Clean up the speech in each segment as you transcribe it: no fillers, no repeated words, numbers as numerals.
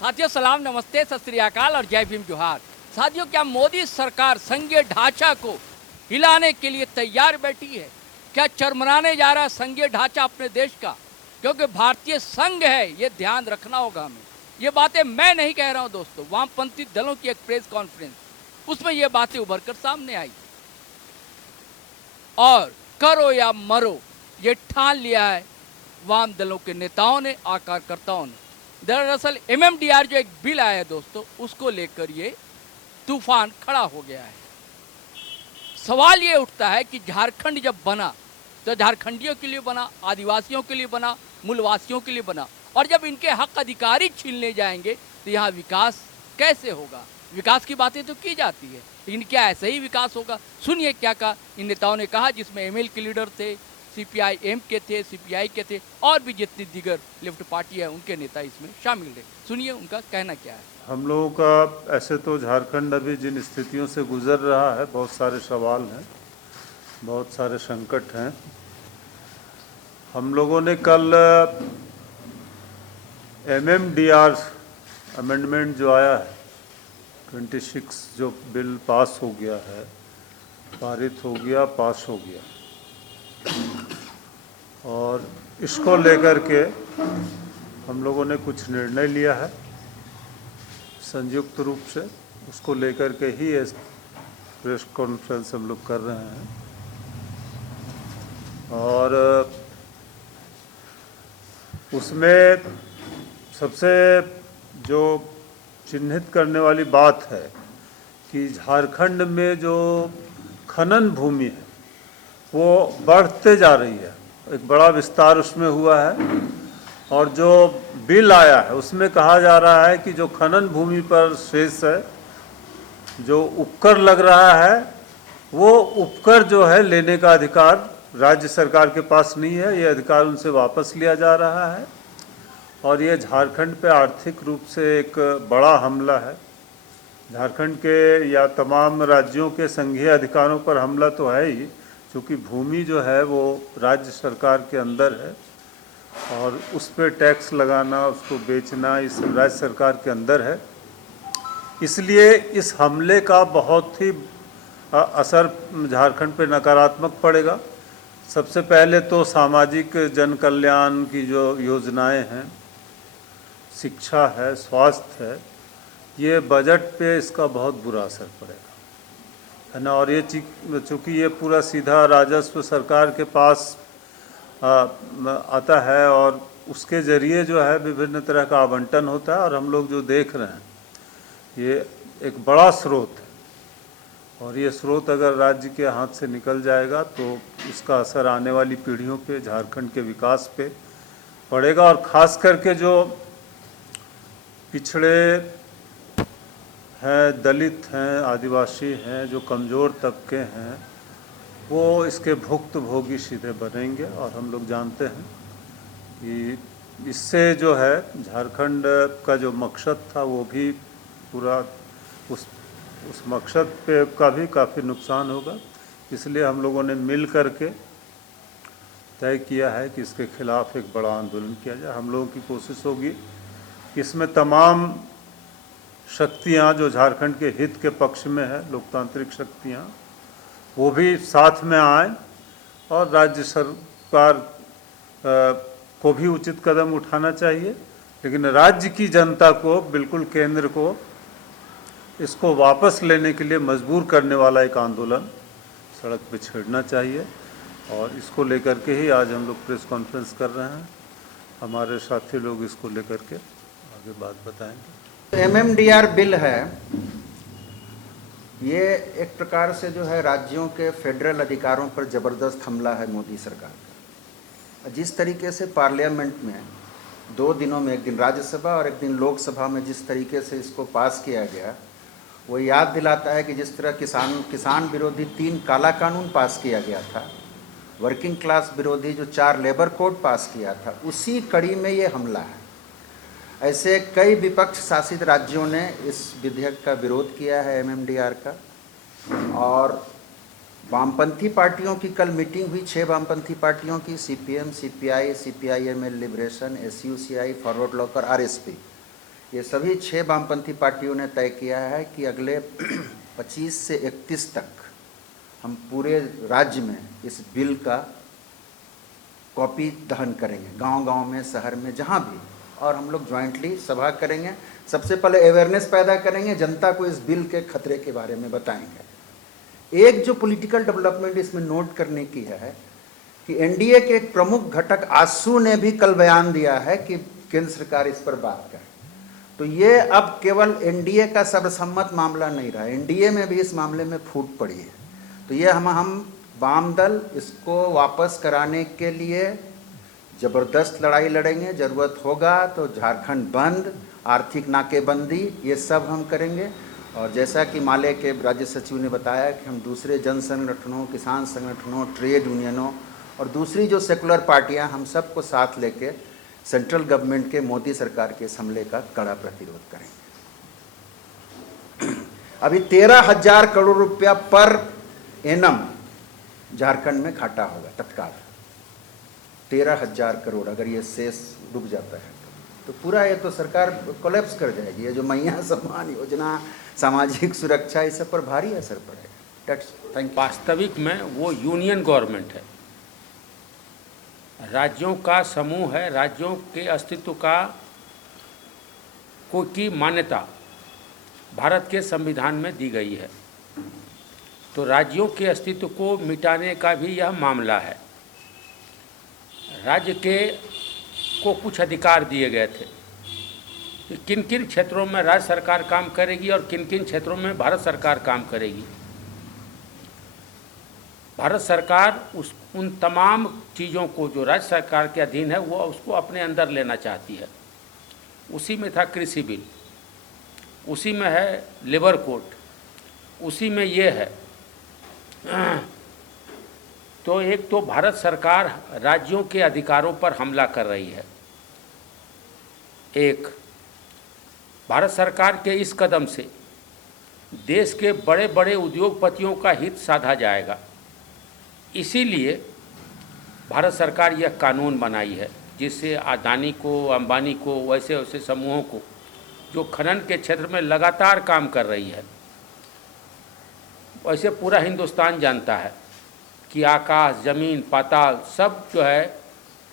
साथियों सलाम, नमस्ते, सत श्री अकाल और जय भीम जोहार। साथियों, क्या मोदी सरकार संघीय ढांचा को हिलाने के लिए तैयार बैठी है? क्या चरमराने जा रहा है संघीय ढांचा अपने देश का? क्योंकि भारतीय संघ है, ये ध्यान रखना होगा हमें। ये बातें मैं नहीं कह रहा हूं दोस्तों, वामपंथी दलों की एक प्रेस कॉन्फ्रेंस, उसमें ये बातें उभर कर सामने आई। और करो या मरो, ये ठान लिया है वाम दलों के नेताओं ने, कार्यकर्ताओं ने। दरअसल एमएमडीआर जो एक बिल आया है दोस्तों, उसको लेकर ये तूफान खड़ा हो गया है। सवाल ये उठता है कि झारखंड जब बना तो झारखंडियों के लिए बना, आदिवासियों के लिए बना, मूलवासियों के लिए बना, और जब इनके हक अधिकारी छीनने जाएंगे तो यहाँ विकास कैसे होगा? विकास की बातें तो की जाती है, लेकिन क्या ऐसे ही विकास होगा? सुनिए क्या कहा इन नेताओं ने कहा, जिसमें एमएल के लीडर थे, सीपीआई-एम के थे, सीपीआई के थे, और भी जितनी दीगर लेफ्ट पार्टी है उनके नेता इसमें शामिल थे। सुनिए उनका कहना क्या है। हम लोगों का ऐसे तो झारखंड अभी जिन स्थितियों से गुजर रहा है, बहुत सारे सवाल हैं, बहुत सारे संकट हैं। हम लोगों ने कल एमएमडीआर अमेंडमेंट जो आया है 26, जो बिल पास हो गया है, पारित हो गया, पास हो गया, और इसको लेकर के हम लोगों ने कुछ निर्णय लिया है संयुक्त रूप से। उसको लेकर के ही ये प्रेस कॉन्फ्रेंस हम लोग कर रहे हैं। और उसमें सबसे जो चिन्हित करने वाली बात है कि झारखंड में जो खनन भूमि है वो बढ़ते जा रही है, एक बड़ा विस्तार उसमें हुआ है। और जो बिल आया है उसमें कहा जा रहा है कि जो खनन भूमि पर शेष है, जो उपकर लग रहा है, वो उपकर जो है लेने का अधिकार राज्य सरकार के पास नहीं है, ये अधिकार उनसे वापस लिया जा रहा है। और ये झारखंड पे आर्थिक रूप से एक बड़ा हमला है। झारखंड के या तमाम राज्यों के संघीय अधिकारों पर हमला तो है ही, क्योंकि भूमि जो है वो राज्य सरकार के अंदर है और उस पर टैक्स लगाना, उसको बेचना, इस राज्य सरकार के अंदर है। इसलिए इस हमले का बहुत ही असर झारखंड पे नकारात्मक पड़ेगा। सबसे पहले तो सामाजिक जन कल्याण की जो योजनाएं हैं, शिक्षा है, स्वास्थ्य है, ये बजट पे इसका बहुत बुरा असर पड़ेगा, है ना। और ये चूँकि ये पूरा सीधा राजस्व सरकार के पास आता है और उसके ज़रिए जो है विभिन्न तरह का आवंटन होता है, और हम लोग जो देख रहे हैं ये एक बड़ा स्रोत है। और ये स्रोत अगर राज्य के हाथ से निकल जाएगा तो इसका असर आने वाली पीढ़ियों पे, झारखंड के विकास पे पड़ेगा। और ख़ास करके जो पिछड़े हैं, दलित हैं, आदिवासी हैं, जो कमज़ोर तबके हैं, वो इसके भुक्तभोगी सीधे बनेंगे। और हम लोग जानते हैं कि इससे जो है झारखंड का जो मकसद था वो भी पूरा उस मकसद पे का भी काफ़ी नुकसान होगा। इसलिए हम लोगों ने मिल करके तय किया है कि इसके खिलाफ़ एक बड़ा आंदोलन किया जाए। हम लोगों की कोशिश होगी कि इसमें तमाम शक्तियां जो झारखंड के हित के पक्ष में है, लोकतांत्रिक शक्तियां, वो भी साथ में आएँ और राज्य सरकार को भी उचित कदम उठाना चाहिए। लेकिन राज्य की जनता को, बिल्कुल केंद्र को इसको वापस लेने के लिए मजबूर करने वाला एक आंदोलन सड़क पे छेड़ना चाहिए। और इसको लेकर के ही आज हम लोग प्रेस कॉन्फ्रेंस कर रहे हैं। हमारे साथी लोग इसको लेकर के आगे बात बताएंगे। एमएमडीआर बिल है, ये एक प्रकार से जो है राज्यों के फेडरल अधिकारों पर ज़बरदस्त हमला है मोदी सरकार का। जिस तरीके से पार्लियामेंट में 2 दिनों में, एक दिन राज्यसभा और एक दिन लोकसभा में जिस तरीके से इसको पास किया गया, वो याद दिलाता है कि जिस तरह किसान विरोधी 3 काला कानून पास किया गया था, वर्किंग क्लास विरोधी जो 4 लेबर कोड पास किया था, उसी कड़ी में ये हमला है। ऐसे कई विपक्ष शासित राज्यों ने इस विधेयक का विरोध किया है, एमएमडीआर का। और वामपंथी पार्टियों की कल मीटिंग हुई, 6 वामपंथी पार्टियों की, CPM, CPI, CPI-M, liberation, SUCI, forward block और आरएसपी। ये सभी 6 वामपंथी पार्टियों ने तय किया है कि अगले 25 से 31 तक हम पूरे राज्य में इस बिल का कॉपी दहन करेंगे, गांव-गांव में, शहर में, जहां भी, और हम लोग ज्वाइंटली सभा करेंगे। सबसे पहले अवेयरनेस पैदा करेंगे, जनता को इस बिल के खतरे के बारे में बताएंगे। एक जो पॉलिटिकल डेवलपमेंट इसमें नोट करने की है कि एनडीए के एक प्रमुख घटक आजसू ने भी कल बयान दिया है कि केंद्र सरकार इस पर बात करे। तो ये अब केवल एनडीए का सर्वसम्मत मामला नहीं रहा, एनडीए में भी इस मामले में फूट पड़ी है। तो ये हम वाम दल इसको वापस कराने के लिए ज़बरदस्त लड़ाई लड़ेंगे। ज़रूरत होगा तो झारखंड बंद, आर्थिक नाकेबंदी, ये सब हम करेंगे। और जैसा कि माले के राज्य सचिव ने बताया कि हम दूसरे जन संगठनों, किसान संगठनों, ट्रेड यूनियनों और दूसरी जो सेकुलर पार्टियां, हम सबको साथ लेके सेंट्रल गवर्नमेंट के, मोदी सरकार के इस हमले का कड़ा प्रतिरोध करेंगे। अभी 13,000 करोड़ रुपया पर एनम झारखंड में घाटा होगा तत्काल। 13,000 करोड़ अगर ये शेष डूब जाता है तो पूरा ये तो सरकार कोलैप्स कर जाएगी। ये जो मैया सम्मान योजना, सामाजिक सुरक्षा, इस सब पर भारी असर पड़ेगा। Thank you. वास्तविक में वो यूनियन गवर्नमेंट है, राज्यों का समूह है। राज्यों के अस्तित्व की मान्यता भारत के संविधान में दी गई है। तो राज्यों के अस्तित्व को मिटाने का भी यह मामला है। राज्य को कुछ अधिकार दिए गए थे कि किन किन क्षेत्रों में राज्य सरकार काम करेगी और किन किन क्षेत्रों में भारत सरकार काम करेगी। भारत सरकार उन तमाम चीज़ों को जो राज्य सरकार के अधीन है वो उसको अपने अंदर लेना चाहती है। उसी में था कृषि बिल, उसी में है लेबर कोड, उसी में ये है। तो एक तो भारत सरकार राज्यों के अधिकारों पर हमला कर रही है। एक भारत सरकार के इस कदम से देश के बड़े बड़े उद्योगपतियों का हित साधा जाएगा। इसीलिए भारत सरकार यह कानून बनाई है जिससे अदानी को, अंबानी को, वैसे वैसे समूहों को जो खनन के क्षेत्र में लगातार काम कर रही है, वैसे पूरा हिंदुस्तान जानता है कि आकाश, ज़मीन, पाताल सब जो है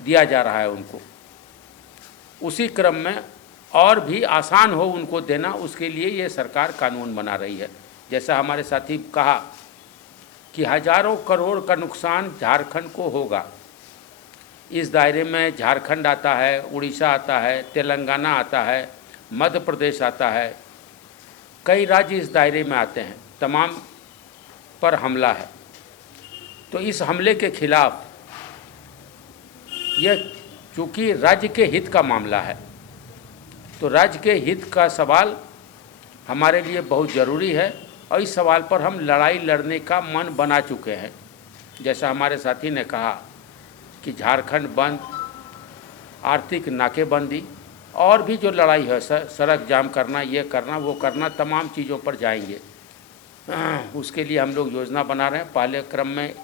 दिया जा रहा है उनको। उसी क्रम में और भी आसान हो उनको देना, उसके लिए ये सरकार कानून बना रही है। जैसा हमारे साथी कहा कि हज़ारों करोड़ का नुकसान झारखंड को होगा। इस दायरे में झारखंड आता है, उड़ीसा आता है, तेलंगाना आता है, मध्य प्रदेश आता है, कई राज्य इस दायरे में आते हैं। तमाम पर हमला है। तो इस हमले के खिलाफ यह चूँकि राज्य के हित का मामला है, तो राज्य के हित का सवाल हमारे लिए बहुत ज़रूरी है और इस सवाल पर हम लड़ाई लड़ने का मन बना चुके हैं। जैसा हमारे साथी ने कहा कि झारखंड बंद, आर्थिक नाकेबंदी और भी जो लड़ाई है, सड़क जाम करना, ये करना, वो करना, तमाम चीज़ों पर जाएंगे। उसके लिए हम लोग योजना बना रहे हैं। पहले क्रम में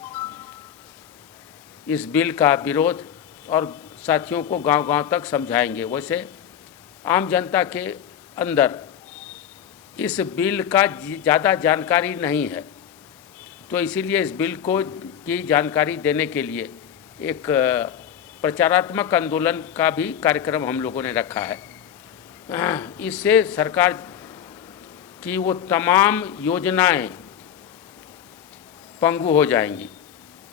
इस बिल का विरोध और साथियों को गांव-गांव तक समझाएंगे। वैसे आम जनता के अंदर इस बिल का ज़्यादा जानकारी नहीं है, तो इसीलिए इस बिल की जानकारी देने के लिए एक प्रचारात्मक आंदोलन का भी कार्यक्रम हम लोगों ने रखा है। इससे सरकार की वो तमाम योजनाएं पंगु हो जाएंगी।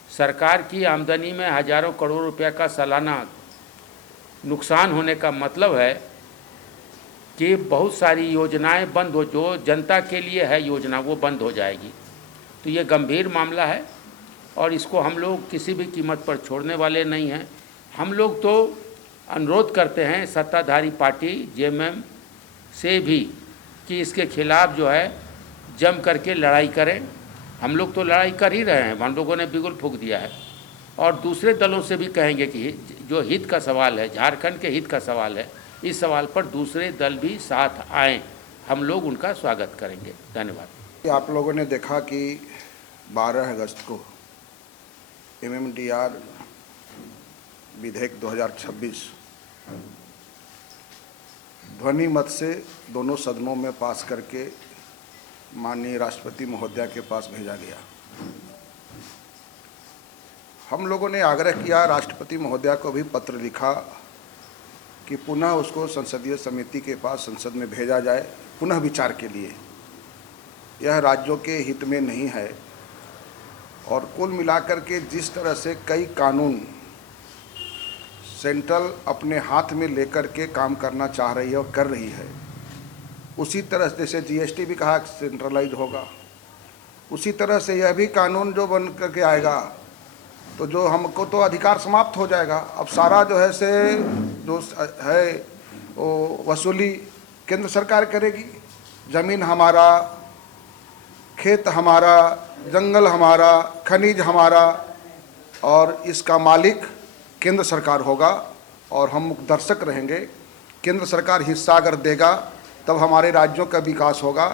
सरकार की आमदनी में हज़ारों करोड़ रुपया का सालाना नुकसान होने का मतलब है कि बहुत सारी योजनाएं बंद हो, जो जनता के लिए है योजना, वो बंद हो जाएगी। तो ये गंभीर मामला है और इसको हम लोग किसी भी कीमत पर छोड़ने वाले नहीं हैं। हम लोग तो अनुरोध करते हैं सत्ताधारी पार्टी जेएमएम से भी कि इसके खिलाफ जो है जम करके लड़ाई करें। हम लोग तो लड़ाई कर ही रहे हैं, हम लोगों ने बिगुल फूंक दिया है। और दूसरे दलों से भी कहेंगे कि जो हित का सवाल है, झारखंड के हित का सवाल है, इस सवाल पर दूसरे दल भी साथ आएँ, हम लोग उनका स्वागत करेंगे। धन्यवाद। आप लोगों ने देखा कि 12 अगस्त को MMDR विधेयक 2026 ध्वनि मत से दोनों सदनों में पास करके माननीय राष्ट्रपति महोदया के पास भेजा गया। हम लोगों ने आग्रह किया, राष्ट्रपति महोदया को भी पत्र लिखा कि पुनः उसको संसदीय समिति के पास संसद में भेजा जाए पुनः विचार के लिए। यह राज्यों के हित में नहीं है और कुल मिलाकर के जिस तरह से कई कानून सेंट्रल अपने हाथ में लेकर के काम करना चाह रही है और कर रही है, उसी तरह जैसे जीएसटी भी कहा सेंट्रलाइज होगा, उसी तरह से यह भी कानून जो बन करके आएगा तो जो हमको तो अधिकार समाप्त हो जाएगा। अब सारा जो है से जो है वो वसूली केंद्र सरकार करेगी। ज़मीन हमारा, खेत हमारा, जंगल हमारा, खनिज हमारा और इसका मालिक केंद्र सरकार होगा और हम दर्शक रहेंगे। केंद्र सरकार हिस्सा अगर देगा तब हमारे राज्यों का विकास होगा,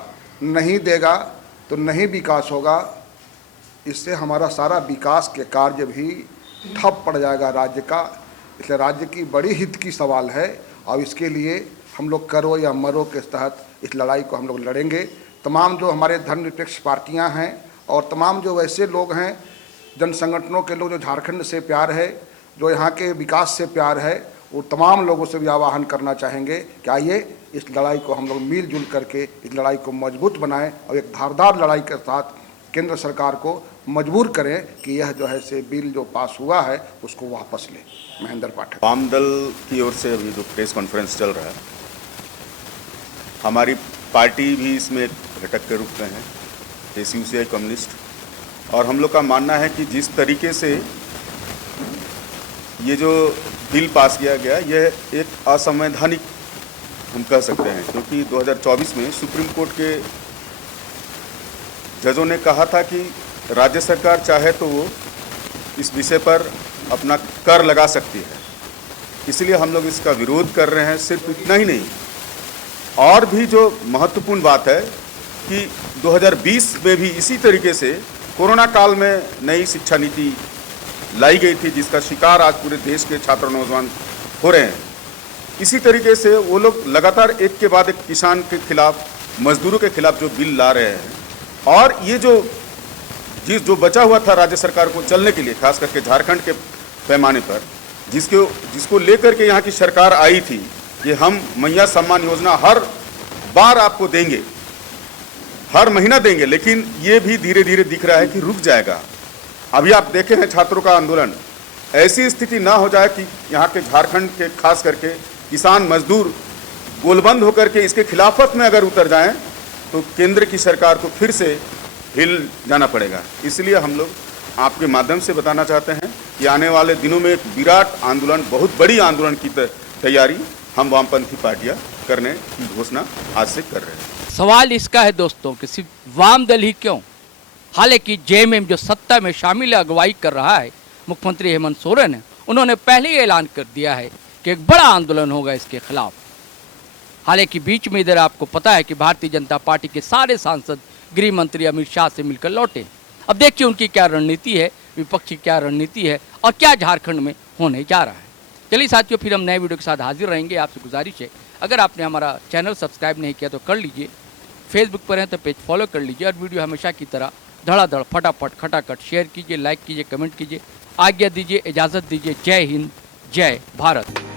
नहीं देगा तो नहीं विकास होगा। इससे हमारा सारा विकास के कार्य भी ठप पड़ जाएगा राज्य का। इसलिए राज्य की बड़ी हित की सवाल है और इसके लिए हम लोग करो या मरो के तहत इस लड़ाई को हम लोग लड़ेंगे। तमाम जो हमारे धर्मनिरपेक्ष पार्टियां हैं और तमाम जो वैसे लोग हैं, जन संगठनों के लोग, जो झारखंड से प्यार है, जो यहाँ के विकास से प्यार है, वो तमाम लोगों से भी आह्वान करना चाहेंगे कि आइए इस लड़ाई को हम लोग मिलजुल करके इस लड़ाई को मजबूत बनाएं और एक धारदार लड़ाई के साथ केंद्र सरकार को मजबूर करें कि यह जो है से बिल जो पास हुआ है उसको वापस ले। महेंद्र पाठक। वाम दल की ओर से अभी जो प्रेस कॉन्फ्रेंस चल रहा है, हमारी पार्टी भी इसमें एक घटक के रूप में है, एसयूसीआई कम्युनिस्ट, और हम लोग का मानना है कि जिस तरीके से ये जो बिल पास किया गया यह एक असंवैधानिक हम कह सकते हैं, क्योंकि 2024 में सुप्रीम कोर्ट के जजों ने कहा था कि राज्य सरकार चाहे तो वो इस विषय पर अपना कर लगा सकती है। इसलिए हम लोग इसका विरोध कर रहे हैं। सिर्फ इतना ही नहीं, और भी जो महत्वपूर्ण बात है कि 2020 में भी इसी तरीके से कोरोना काल में नई शिक्षा नीति लाई गई थी, जिसका शिकार आज पूरे देश के छात्र नौजवान हो रहे हैं। इसी तरीके से वो लोग लगातार एक के बाद एक किसान के खिलाफ, मजदूरों के खिलाफ जो बिल ला रहे हैं, और ये जो बचा हुआ था राज्य सरकार को चलने के लिए, खास करके झारखंड के पैमाने पर, जिसको लेकर के यहाँ की सरकार आई थी कि हम मैया सम्मान योजना हर बार आपको देंगे, हर महीना देंगे, लेकिन ये भी धीरे धीरे दिख रहा है कि रुक जाएगा। अभी आप देखे हैं छात्रों का आंदोलन, ऐसी स्थिति ना हो जाए कि यहाँ के झारखंड के खास करके किसान मजदूर गोलबंद होकर के इसके खिलाफत में अगर उतर जाएं तो केंद्र की सरकार को फिर से हिल जाना पड़ेगा। इसलिए हम लोग आपके माध्यम से बताना चाहते हैं कि आने वाले दिनों में एक विराट आंदोलन, बहुत बड़ी आंदोलन की तैयारी हम वामपंथी पार्टियां करने की घोषणा आज से कर रहे हैं। सवाल इसका है दोस्तों कि सिर्फ वाम दल ही क्यों, हालांकि जेएमएम जो सत्ता में शामिल अगुवाई कर रहा है, मुख्यमंत्री हेमंत सोरेन है, उन्होंने पहले ही ऐलान कर दिया है कि एक बड़ा आंदोलन होगा इसके खिलाफ। हालांकि बीच में इधर आपको पता है कि भारतीय जनता पार्टी के सारे सांसद गृह मंत्री अमित शाह से मिलकर लौटे। अब देखिए उनकी क्या रणनीति है, विपक्ष की क्या रणनीति है और क्या झारखंड में होने जा रहा है। चलिए साथियों, फिर हम नए वीडियो के साथ हाजिर रहेंगे। आपसे गुजारिश है, अगर आपने हमारा चैनल सब्सक्राइब नहीं किया तो कर लीजिए, फेसबुक पर हैं तो पेज फॉलो कर लीजिए, और वीडियो हमेशा की तरह धड़ाधड़ फटाफट खटाखट शेयर कीजिए, लाइक कीजिए, कमेंट कीजिए। आज्ञा दीजिए, इजाज़त दीजिए। जय हिंद, जय भारत।